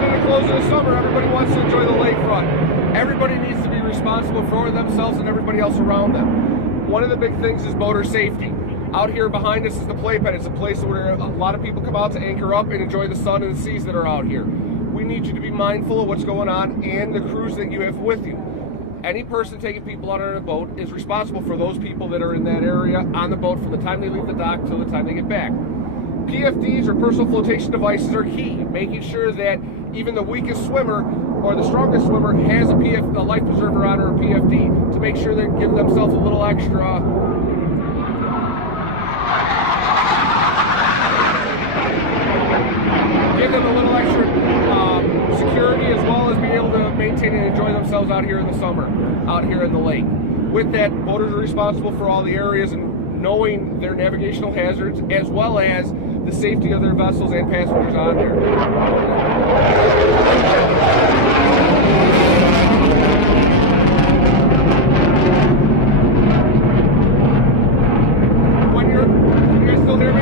getting into close of the summer, everybody wants to enjoy the lakefront. Everybody needs to be responsible for themselves and everybody else around them. One of the big things is boater safety. Out here behind us is the Playpen. It's a place where a lot of people come out to anchor up and enjoy the sun and the seas that are out here. We need you to be mindful of what's going on and the crews that you have with you. Any person taking people out on a boat is responsible for those people that are in that area on the boat from the time they leave the dock till the time they get back. PFDs or personal flotation devices are key, making sure that even the weakest swimmer or the strongest swimmer has a life preserver on or a PFD to make sure they give themselves a little extra security, as well as be able to maintain and enjoy themselves out here in the summer, out here in the lake. With that, boaters are responsible for all the areas and knowing their navigational hazards, as well as the safety of their vessels and passengers on there. Can you guys still hear me?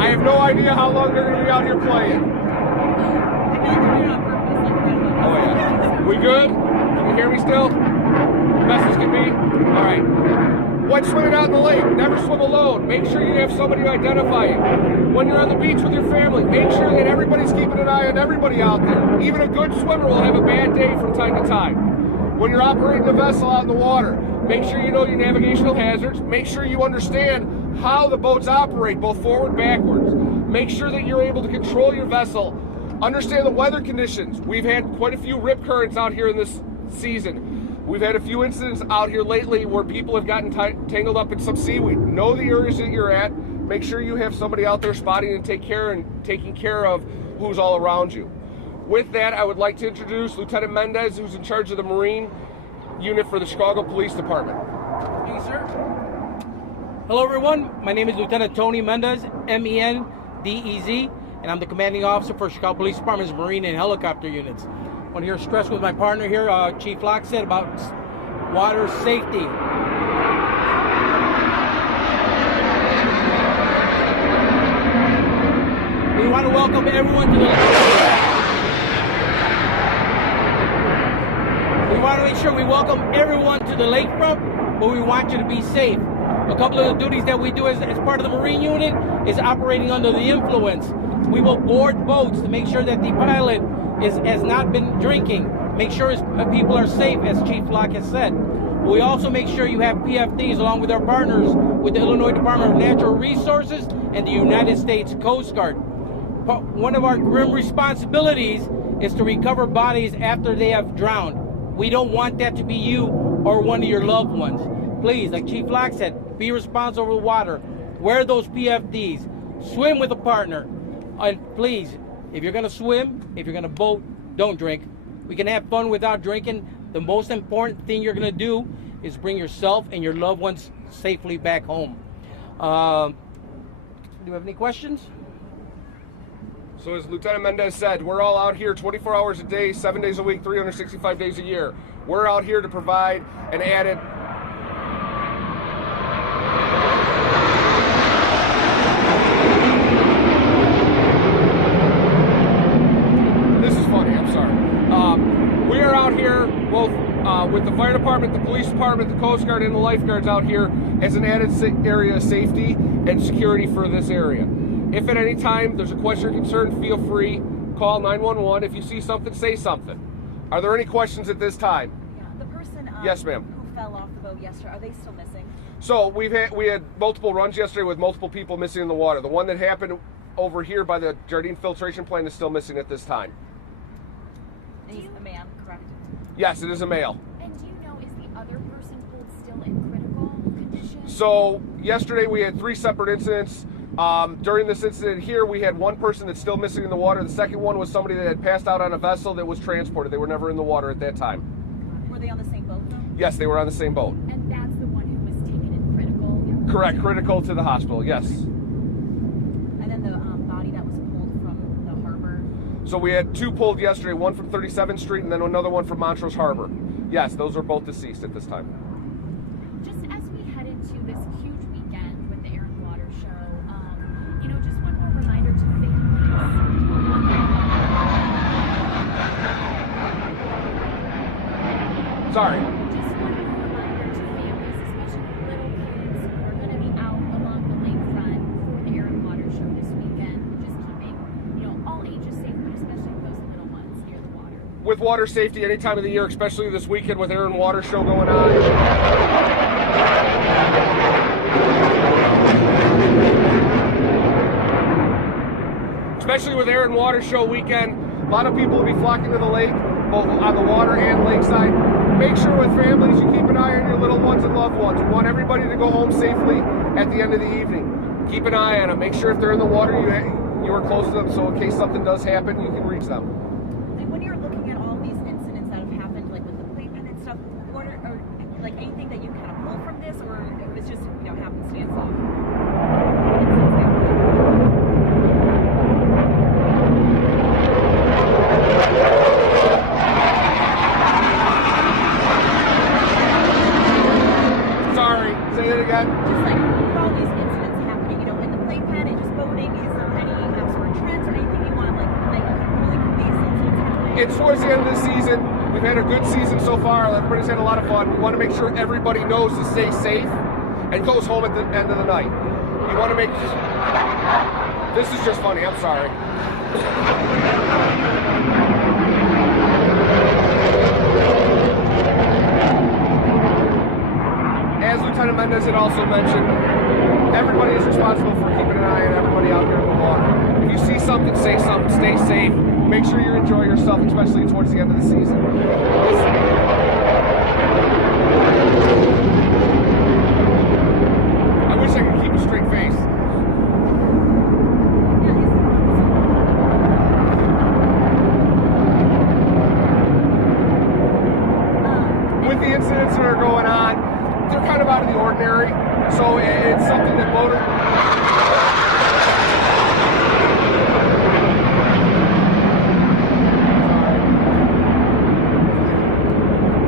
I have no idea how long they're going to be out here playing. Oh yeah. We good? Can you hear me still? Best as can be? Alright. When swimming out in the lake, never swim alone. Make sure you have somebody to identify you. When you're on the beach with your family, make sure that everybody's keeping an eye on everybody out there. Even a good swimmer will have a bad day from time to time. When you're operating a vessel out in the water, make sure you know your navigational hazards. Make sure you understand how the boats operate, both forward and backwards. Make sure that you're able to control your vessel. Understand the weather conditions. We've had quite a few rip currents out here in this season. We've had a few incidents out here lately where people have gotten tangled up in some seaweed. Know the areas that you're at. Make sure you have somebody out there spotting and taking care of who's all around you. With that, I would like to introduce Lieutenant Mendez, who's in charge of the Marine unit for the Chicago Police Department. Thank you, sir. Hello everyone, my name is Lieutenant Tony Mendez, M-E-N-D-E-Z, and I'm the commanding officer for Chicago Police Department's Marine and Helicopter units. I want to hear stress with my partner here, Chief Locke, said about water safety. We want to welcome everyone to the lakefront, but we want you to be safe. A couple of the duties that we do as part of the Marine unit is operating under the influence. We will board boats to make sure that the pilot has not been drinking. Make sure people are safe, as Chief Locke has said. We also make sure you have PFDs along with our partners with the Illinois Department of Natural Resources and the United States Coast Guard. One of our grim responsibilities is to recover bodies after they have drowned. We don't want that to be you or one of your loved ones. Please, like Chief Locke said, be responsible with water. Wear those PFDs. Swim with a partner. And please, if you're going to swim, if you're going to boat, don't drink. We can have fun without drinking. The most important thing you're going to do is bring yourself and your loved ones safely back home. Do you have any questions? So as Lieutenant Mendez said, we're all out here 24 hours a day, 7 days a week, 365 days a year. We're out here to provide an added we are out here both with the fire department, the police department, the Coast Guard, and the lifeguards out here as an added area of safety and security for this area. If at any time there's a question or concern, feel free, call 911. If you see something, say something. Are there any questions at this time? Yeah, the person yes, ma'am. Who fell off the boat yesterday, are they still missing? So we had multiple runs yesterday with multiple people missing in the water. The one that happened over here by the Jardine filtration plant is still missing at this time. He's a man, correct? Yes, it is a male. And do you know, is the other person pulled still in critical condition? So yesterday we had 3 separate incidents. During this incident here, we had one person that's still missing in the water. The second one was somebody that had passed out on a vessel that was transported. They were never in the water at that time. Were they on the same boat though? Yes, they were on the same boat. And that's the one who was taken in critical? Correct, critical to the hospital, yes. And then the body that was pulled from the harbor? So we had 2 pulled yesterday, one from 37th Street and then another one from Montrose Harbor. Yes, those are both deceased at this time. Just as we head into this huge weekend with the Air and Water Show, with water safety any time of the year, especially this weekend with Air and Water Show going on. Especially with Air and Water Show weekend, a lot of people will be flocking to the lake, both on the water and lakeside. Make sure with families you keep an eye on your little ones and loved ones. We want everybody to go home safely at the end of the evening. Keep an eye on them. Make sure if they're in the water, you are close to them, so in case something does happen, you can reach them. And when you're looking at all these incidents that have happened, like with the playpen and stuff, what are like anything that you kind of pull from this, or it was just, you know, happenstance of incidents happening? Sorry, say it again. Just like with all these incidents happening, you know, in the playpen and just boating, is there any sort of trends or anything you want, like that you can really from these incidents happening? It's towards the end of the season. We've had a good season so far. Everybody's had a lot of fun. We want to make sure everybody knows to stay safe and goes home at the end of the night. You want to make... This is just funny. I'm sorry. As Lieutenant Mendez had also mentioned, everybody is responsible for keeping an eye on everybody out there in the water. If you see something, say something, stay safe. Make sure you enjoy yourself, especially towards the end of the season. I wish I could keep a straight face. With the incidents that are going on, they're kind of out of the ordinary, so it's something that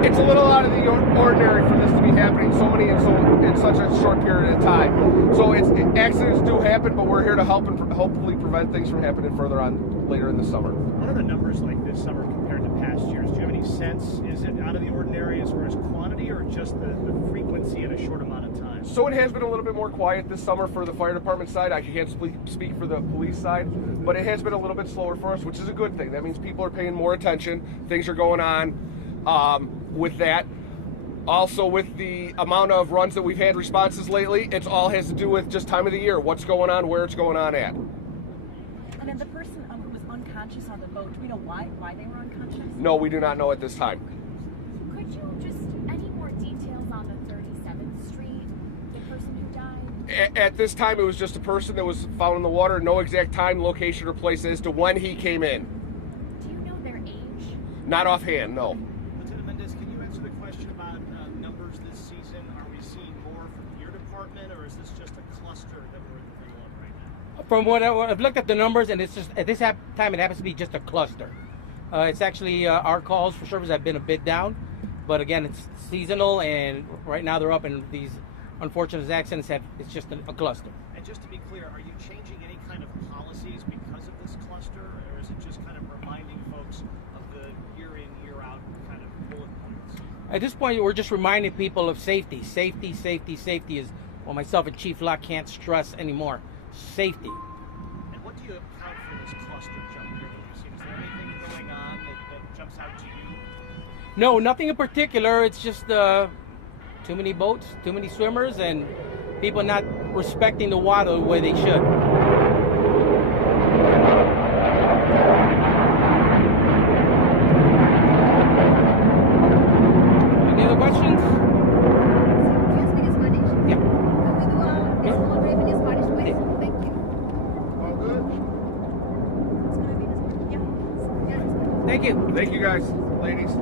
it's a little out of the ordinary for this to be happening so many in such a short period of time. So accidents do happen, but we're here to help and hopefully prevent things from happening further on later in the summer. What are the numbers like this summer compared to past years? Do you have any sense? Is it out of the ordinary as far as quantity, or just the frequency in a short amount of time? So it has been a little bit more quiet this summer for the fire department side. I can't speak for the police side, but it has been a little bit slower for us, which is a good thing. That means people are paying more attention. Things are going on with that. Also, with the amount of runs that we've had responses lately, it all has to do with just time of the year, what's going on, where it's going on at. And then the person who was unconscious on the boat, do we know why they were unconscious? No, we do not know at this time. Could you just, any more details on the 37th Street, the person who died? At this time, it was just a person that was found in the water. No exact time, location, or place as to when he came in. Do you know their age? Not offhand, no. Lieutenant Mendez, can you answer the question about numbers this season? Are we seeing more from your department, or is this just a cluster that we're in the middle of right now? From what I've looked at the numbers, and it's just at this time it happens to be just a cluster. It's actually our calls for service have been a bit down, but again, it's seasonal, and right now they're up, and these unfortunate accidents it's just a cluster. And just to be clear, are you changing any kind of policies because of this cluster, or is it just kind of reminding folks of the year in, year out kind of bullet points? At this point, we're just reminding people of safety. Safety is what myself and Chief Locke can't stress anymore. Safety. And what do you account for this cluster jump here that you've seen? Is there anything going on that jumps out to you? No, nothing in particular. It's just too many boats, too many swimmers, and people not respecting the water the way they should. Any other questions? Yeah. All good? Thank you. Thank you guys, ladies.